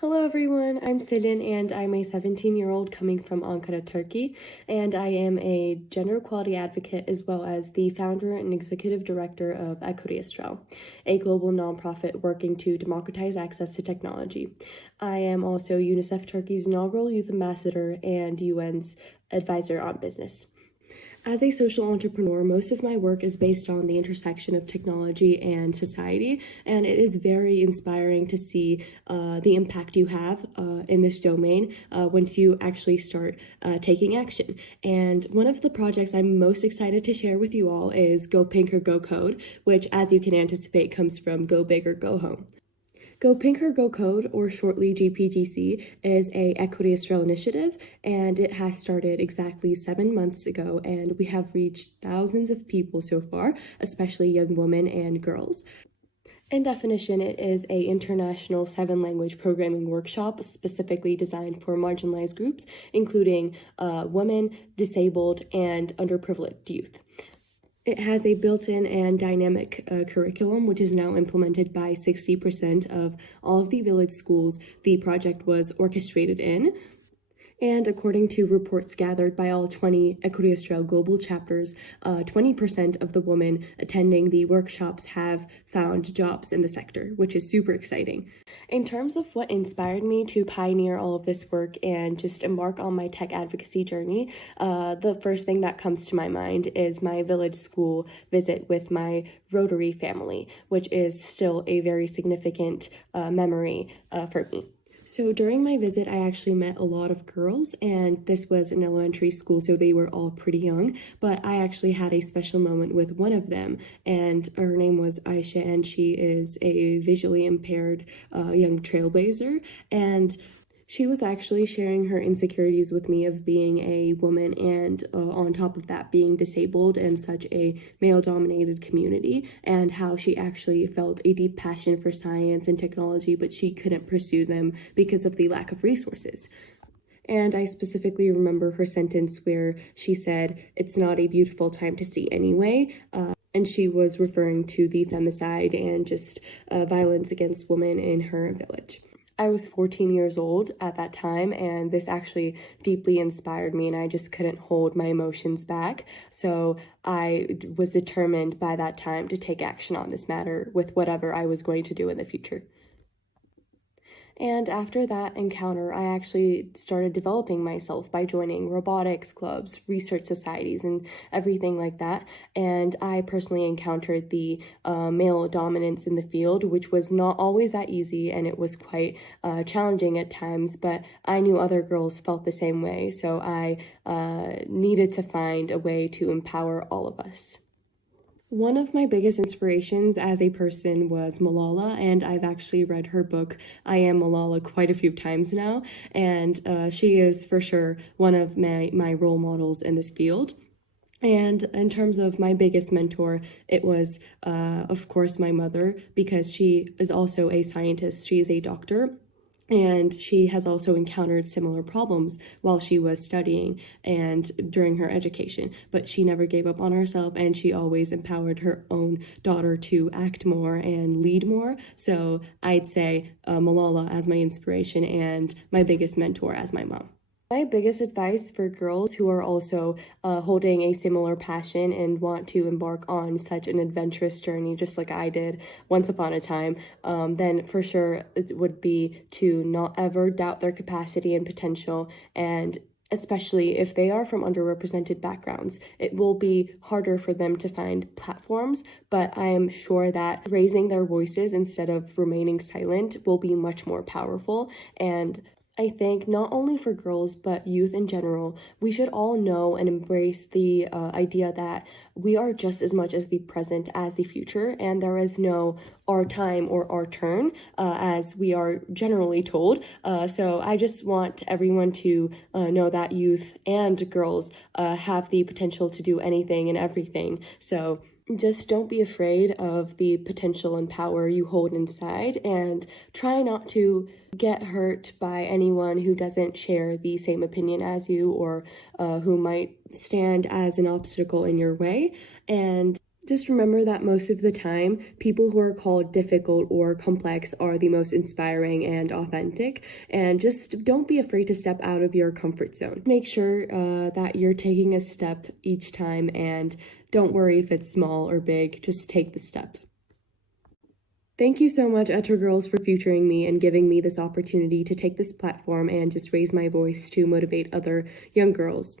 Hello everyone, I'm Selin and I'm a 17-year-old coming from Ankara, Turkey, and I am a gender equality advocate as well as the founder and executive director of Etre, a global nonprofit working to democratize access to technology. I am also UNICEF Turkey's inaugural youth ambassador and UN's advisor on business. As a social entrepreneur, most of my work is based on the intersection of technology and society, and it is very inspiring to see the impact you have in this domain once you actually start taking action. And one of the projects I'm most excited to share with you all is Go Pink or Go Code, which, as you can anticipate, comes from Go Big or Go Home. Go Pink or Go Code, or shortly GPGC, is a Equity Israel initiative, and it has started exactly 7 months ago, and we have reached thousands of people so far, especially young women and girls. In definition, it is an international 7-language programming workshop specifically designed for marginalized groups, including women, disabled, and underprivileged youth. It has a built-in and dynamic curriculum, which is now implemented by 60% of all of the village schools the project was orchestrated in. And according to reports gathered by all 20 Equity Israel global chapters, 20% of the women attending the workshops have found jobs in the sector, which is super exciting. In terms of what inspired me to pioneer all of this work and just embark on my tech advocacy journey, the first thing that comes to my mind is my village school visit with my Rotary family, which is still a very significant memory for me. So during my visit, I actually met a lot of girls, and this was an elementary school, so they were all pretty young, but I actually had a special moment with one of them, and her name was Aisha, and she is a visually impaired young trailblazer, and she was actually sharing her insecurities with me of being a woman and on top of that being disabled in such a male-dominated community, and how she actually felt a deep passion for science and technology, but she couldn't pursue them because of the lack of resources. And I specifically remember her sentence where she said, "It's not a beautiful time to see anyway," and she was referring to the femicide and just violence against women in her village. I was 14 years old at that time, and this actually deeply inspired me, and I just couldn't hold my emotions back. So I was determined by that time to take action on this matter with whatever I was going to do in the future. And after that encounter, I actually started developing myself by joining robotics clubs, research societies, and everything like that. And I personally encountered the male dominance in the field, which was not always that easy, and it was quite challenging at times, but I knew other girls felt the same way, so I needed to find a way to empower all of us. One of my biggest inspirations as a person was Malala, and I've actually read her book, I Am Malala, quite a few times now, and she is for sure one of my role models in this field. And in terms of my biggest mentor, it was, of course, my mother, because she is also a scientist. She is a doctor. And she has also encountered similar problems while she was studying and during her education, but she never gave up on herself, and she always empowered her own daughter to act more and lead more. So I'd say Malala as my inspiration and my biggest mentor as my mom. My biggest advice for girls who are also holding a similar passion and want to embark on such an adventurous journey, just like I did once upon a time, then for sure it would be to not ever doubt their capacity and potential, and especially if they are from underrepresented backgrounds, it will be harder for them to find platforms, but I am sure that raising their voices instead of remaining silent will be much more powerful. And I think not only for girls, but youth in general, we should all know and embrace the idea that we are just as much as the present as the future, and there is no our time or our turn, as we are generally told. So I just want everyone to know that youth and girls have the potential to do anything and everything. So just don't be afraid of the potential and power you hold inside, and try not to get hurt by anyone who doesn't share the same opinion as you, or who might stand as an obstacle in your way. And Just remember that most of the time, people who are called difficult or complex are the most inspiring and authentic. And just don't be afraid to step out of your comfort zone. Make sure that you're taking a step each time, and don't worry if it's small or big, just take the step. Thank you so much, Etre Girls, for featuring me and giving me this opportunity to take this platform and just raise my voice to motivate other young girls.